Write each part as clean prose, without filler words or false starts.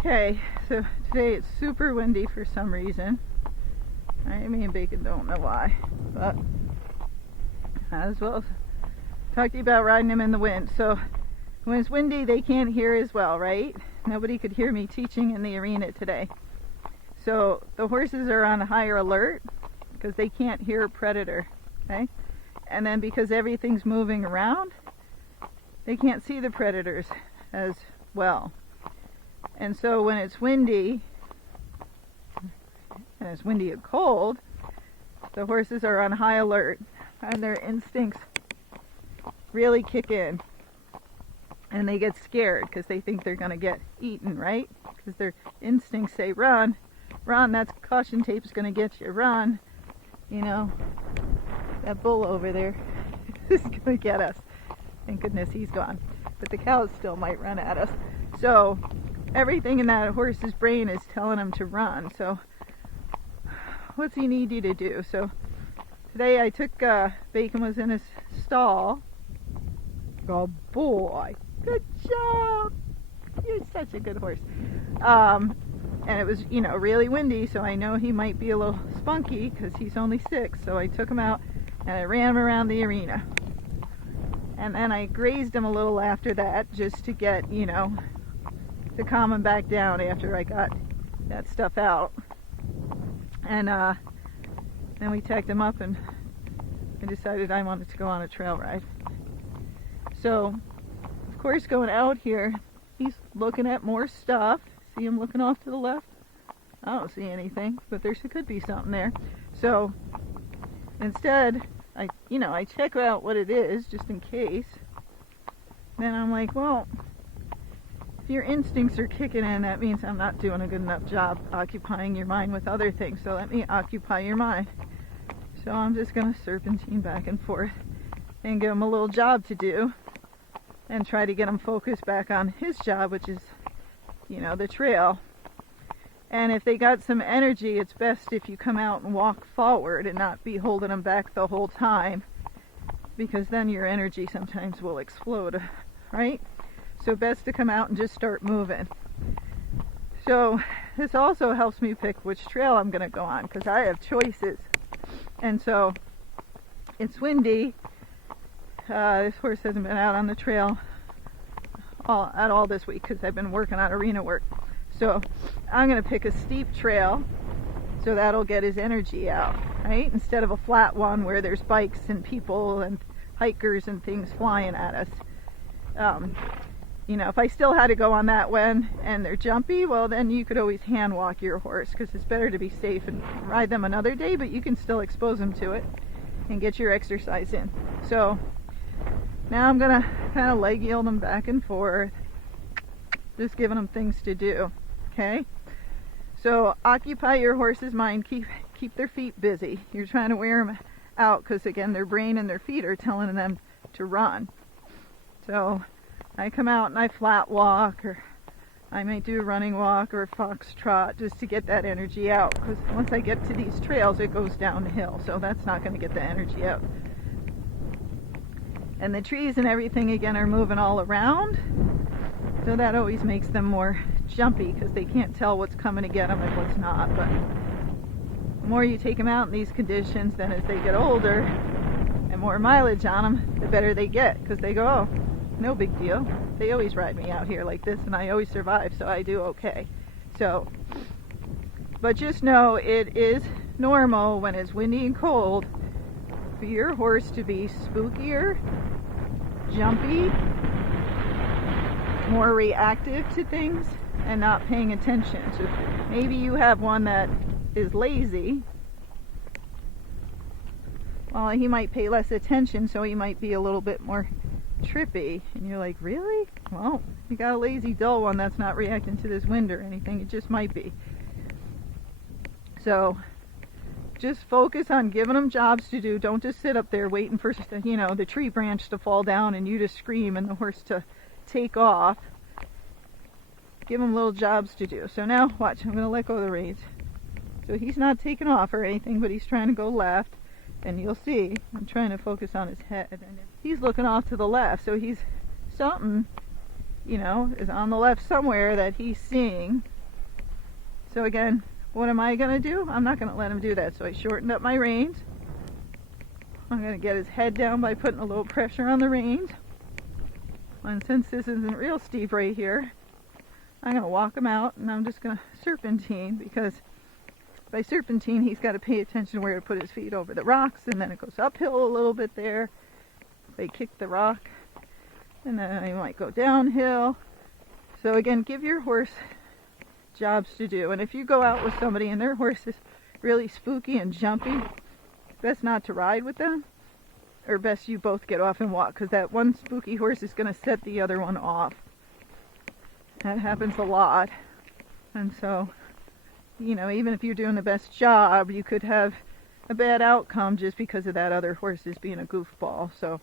Okay, so today it's super windy for some reason. Me and Bacon don't know why, but as well talk to you about riding them in the wind. So when it's windy, they can't hear as well, right? Nobody could hear me teaching in the arena today. So the horses are on higher alert because they can't hear a predator, okay? And then because everything's moving around, they can't see the predators as well. And so when it's windy, and it's windy and cold, the horses are on high alert and their instincts really kick in. And they get scared because they think they're going to get eaten, right? Because their instincts say, run, run, that caution tape's going to get you, run. You know, that bull over there is going to get us. Thank goodness he's gone. But the cows still might run at us. So everything in that horse's brain is telling him to run. So what's he need you to do? So today I took, Bacon was in his stall. Oh boy, good job. You're such a good horse. And it was, you know, really windy, so I know he might be a little spunky because he's only 6. So I took him out and I ran him around the arena. And then I grazed him a little after that just to get, you know, to calm him back down after I got that stuff out. And then we tacked him up and I decided I wanted to go on a trail ride. So, of course, going out here, he's looking at more stuff. See him looking off to the left? I don't see anything, but there could be something there. So, instead, I check out what it is, just in case. Then I'm like, well, if your instincts are kicking in, that means I'm not doing a good enough job occupying your mind with other things. So let me occupy your mind. So I'm just going to serpentine back and forth and give him a little job to do and try to get him focused back on his job, which is, you know, the trail. And if they got some energy, it's best if you come out and walk forward and not be holding them back the whole time, because then your energy sometimes will explode, right? So best to come out and just start moving. So this also helps me pick which trail I'm going to go on, because I have choices. And so it's windy. This horse hasn't been out on the trail at all this week because I've been working on arena work. So I'm going to pick a steep trail so that'll get his energy out, right? Instead of a flat one where there's bikes and people and hikers and things flying at us. You know, if I still had to go on that one and they're jumpy, well, then you could always hand walk your horse, because it's better to be safe and ride them another day, but you can still expose them to it and get your exercise in. So now I'm going to kind of leg yield them back and forth, just giving them things to do, okay? So occupy your horse's mind, keep their feet busy. You're trying to wear them out because, again, their brain and their feet are telling them to run. So I come out and I flat walk, or I might do a running walk or a fox trot just to get that energy out, because once I get to these trails it goes down the hill, so that's not going to get the energy out. And the trees and everything, again, are moving all around, so that always makes them more jumpy because they can't tell what's coming to get them and what's not. But the more you take them out in these conditions, then as they get older and more mileage on them, the better they get, because they go, oh, no big deal. They always ride me out here like this and I always survive, so I do okay. So, but just know it is normal when it's windy and cold for your horse to be spookier, jumpy, more reactive to things, and not paying attention. So maybe you have one that is lazy. Well, he might pay less attention, so he might be a little bit more trippy, and you're like, really? Well, you got a lazy, dull one that's not reacting to this wind or anything. It just might be. So just focus on giving them jobs to do. Don't just sit up there waiting for, you know, the tree branch to fall down and you to scream and the horse to take off. Give him little jobs to do. So now watch, I'm going to let go of the reins. So he's not taking off or anything, but he's trying to go left. And you'll see, I'm trying to focus on his head, and he's looking off to the left, so he's something you know, is on the left somewhere that he's seeing. So again, what am I going to do? I'm not going to let him do that. So I shortened up my reins. I'm going to get his head down by putting a little pressure on the reins. And since this isn't real steep right here, I'm going to walk him out, and I'm just going to serpentine, because by serpentine he's got to pay attention where to put his feet over the rocks, and then it goes uphill a little bit there. They kick the rock, and then I might go downhill. So again, give your horse jobs to do. And if you go out with somebody and their horse is really spooky and jumpy, best not to ride with them, or best you both get off and walk, because that one spooky horse is going to set the other one off. That happens a lot. And so, you know, even if you're doing the best job, you could have a bad outcome just because of that other horse is being a goofball. So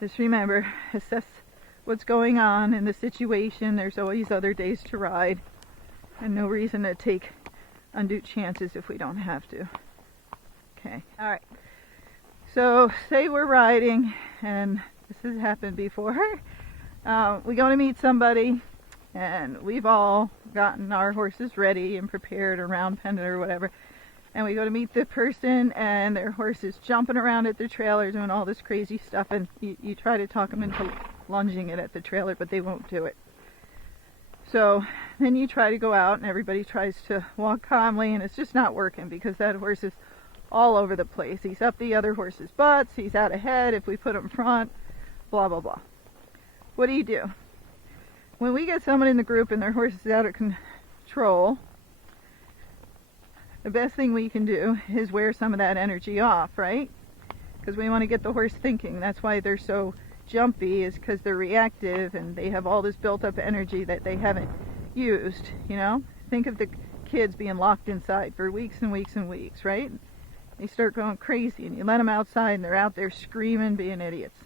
just remember, assess what's going on in the situation. There's always other days to ride, and no reason to take undue chances if we don't have to. Okay, all right. So say we're riding, and this has happened before. We go to meet somebody, and we've all gotten our horses ready and prepared around pendant or whatever, and we go to meet the person, and their horse is jumping around at their trailer doing all this crazy stuff, and you try to talk them into lunging it at the trailer, but they won't do it. So then you try to go out, and everybody tries to walk calmly, and it's just not working, because that horse is all over the place. He's up the other horse's butts, he's out ahead if we put him in front, blah blah blah. What do? When we get someone in the group and their horse is out of control, the best thing we can do is wear some of that energy off, right? Because we want to get the horse thinking. That's why they're so jumpy, is because they're reactive and they have all this built up energy that they haven't used, you know? Think of the kids being locked inside for weeks and weeks and weeks, right? They start going crazy, and you let them outside and they're out there screaming, being idiots.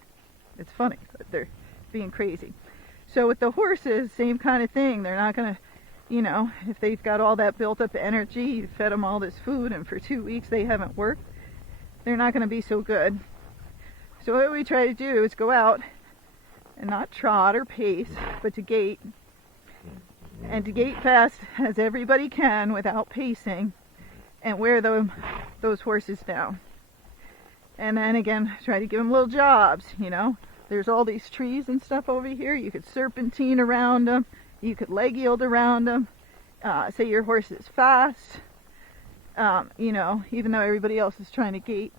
It's funny, but they're being crazy. So with the horses, same kind of thing. They're not going to, you know, if they've got all that built up energy, you fed them all this food, and for 2 weeks they haven't worked, they're not going to be so good. So what we try to do is go out and not trot or pace, but to gait. And to gait fast as everybody can without pacing, and wear those horses down. And then again, try to give them little jobs, you know. There's all these trees and stuff over here. You could serpentine around them. You could leg yield around them. Say your horse is fast, you know, even though everybody else is trying to gait.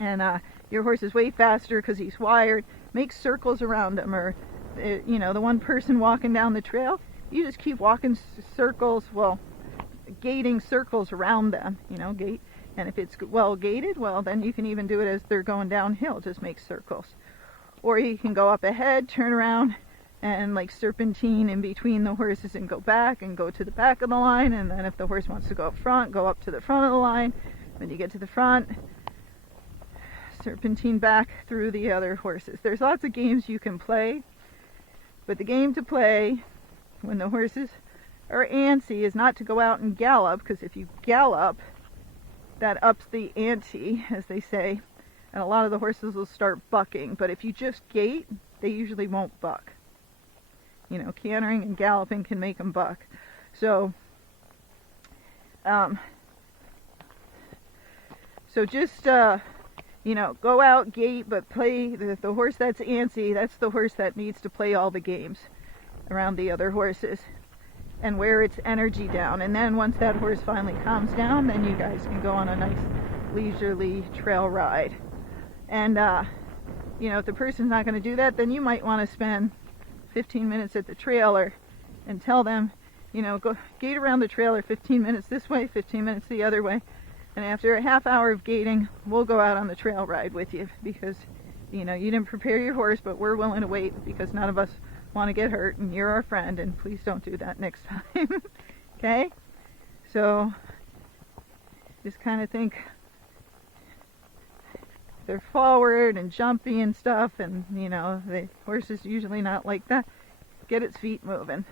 And your horse is way faster because he's wired. Make circles around him. Or, you know, the one person walking down the trail, you just keep walking circles, well, gating circles around them, you know, gate. And if it's well gated, well, then you can even do it as they're going downhill, just make circles. Or you can go up ahead, turn around, and like serpentine in between the horses and go back and go to the back of the line. And then if the horse wants to go up front, go up to the front of the line. When you get to the front, serpentine back through the other horses. There's lots of games you can play, but the game to play when the horses are antsy is not to go out and gallop, because if you gallop, that ups the ante, as they say, and a lot of the horses will start bucking. But if you just gait, they usually won't buck. You know, cantering and galloping can make them buck. So just you know, go out, gait, but play the horse that's antsy. That's the horse that needs to play all the games around the other horses and wear its energy down. And then once that horse finally calms down, then you guys can go on a nice leisurely trail ride. And you know, if the person's not going to do that, then you might want to spend 15 minutes at the trailer and tell them, you know, go gait around the trailer 15 minutes this way, 15 minutes the other way. And after a half hour of gaiting, we'll go out on the trail ride with you, because, you know, you didn't prepare your horse, but we're willing to wait because none of us want to get hurt, and you're our friend, and please don't do that next time. Okay? So just kind of think they're forward and jumpy and stuff, and, you know, the horse is usually not like that. Get its feet moving.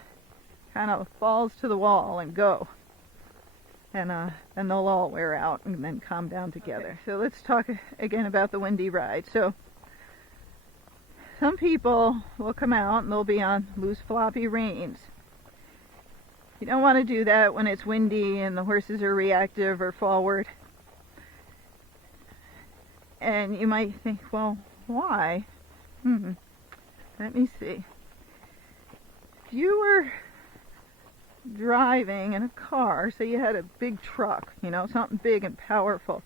Kind of falls to the wall and go. And then they'll all wear out and then calm down together. Okay. So let's talk again about the windy ride. So some people will come out and they'll be on loose floppy reins. You don't want to do that when it's windy and the horses are reactive or forward. And you might think, well, why? Let me see. If you were driving in a car, say you had a big truck, you know, something big and powerful,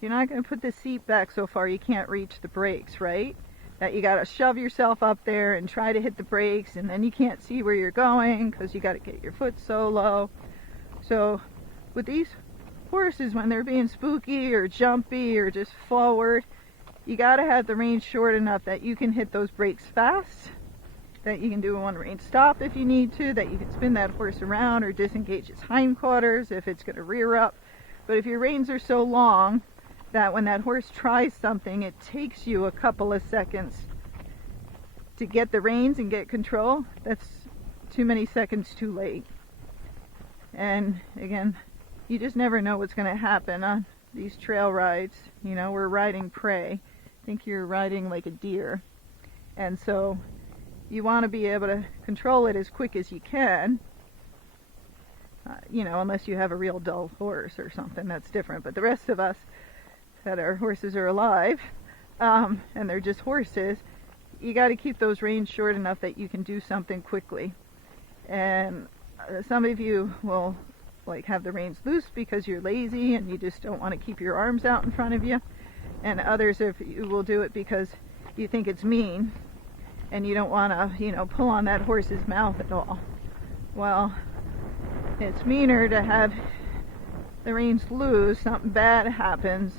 you're not going to put the seat back so far you can't reach the brakes, right? That you got to shove yourself up there and try to hit the brakes, and then you can't see where you're going because you got to get your foot so low. So with these horses, when they're being spooky or jumpy or just forward, you got to have the reins short enough that you can hit those brakes fast, that you can do a one rein stop if you need to, that you can spin that horse around or disengage its hindquarters if it's going to rear up. But if your reins are so long that when that horse tries something, it takes you a couple of seconds to get the reins and get control, that's too many seconds too late. And again, you just never know what's going to happen on these trail rides. You know, we're riding prey. I think you're riding like a deer. And so you want to be able to control it as quick as you can. You know, unless you have a real dull horse or something, that's different. But the rest of us that our horses are alive, and they're just horses, you got to keep those reins short enough that you can do something quickly. And some of you will like have the reins loose because you're lazy and you just don't want to keep your arms out in front of you. And others of you will do it because you think it's mean and you don't want to, you know, pull on that horse's mouth at all. Well, it's meaner to have the reins loose, something bad happens,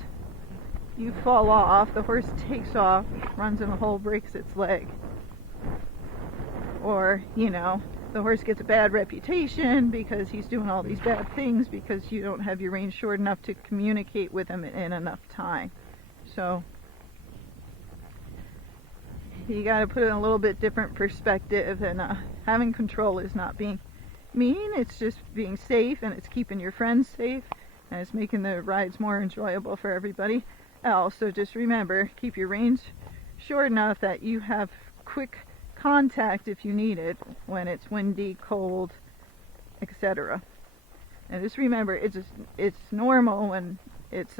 you fall off, the horse takes off, runs in a hole, breaks its leg. Or, you know, the horse gets a bad reputation because he's doing all these bad things because you don't have your reins short enough to communicate with him in enough time. So you got to put it in a little bit different perspective, and having control is not being mean, it's just being safe, and it's keeping your friends safe, and it's making the rides more enjoyable for everybody else. So just remember, keep your reins short enough that you have quick contact if you need it when it's windy, cold, etc. And just remember, it's normal when it's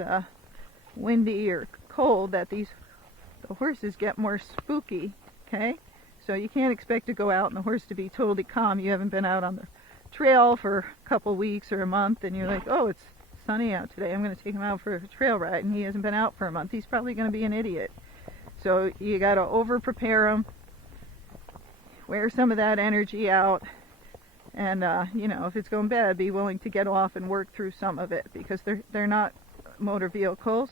windy or cold that the horses get more spooky, okay? So you can't expect to go out and the horse to be totally calm. You haven't been out on the trail for a couple weeks or a month and you're like, oh, it's sunny out today, I'm going to take him out for a trail ride, and he hasn't been out for a month. He's probably going to be an idiot. So you got to over prepare him, wear some of that energy out, and you know, if it's going bad, be willing to get off and work through some of it, because they're not motor vehicles,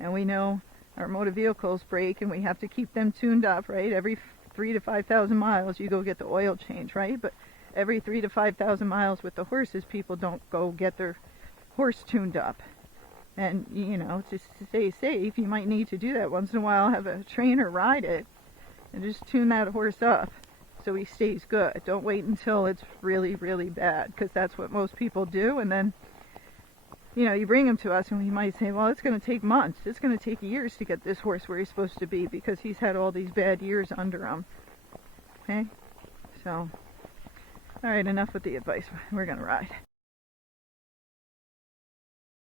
and we know our motor vehicles break and we have to keep them tuned up, right? Every 3,000 to 5,000 miles you go get the oil change, right? But every 3,000 to 5,000 miles with the horses, people don't go get their horse tuned up. And you know, just to stay safe, you might need to do that once in a while, have a trainer ride it and just tune that horse up so he stays good. Don't wait until it's really, really bad, because that's what most people do. And then, you know, you bring him to us and we might say, well, it's going to take months, it's going to take years to get this horse where he's supposed to be because he's had all these bad years under him. Okay? So, alright, enough with the advice. We're going to ride.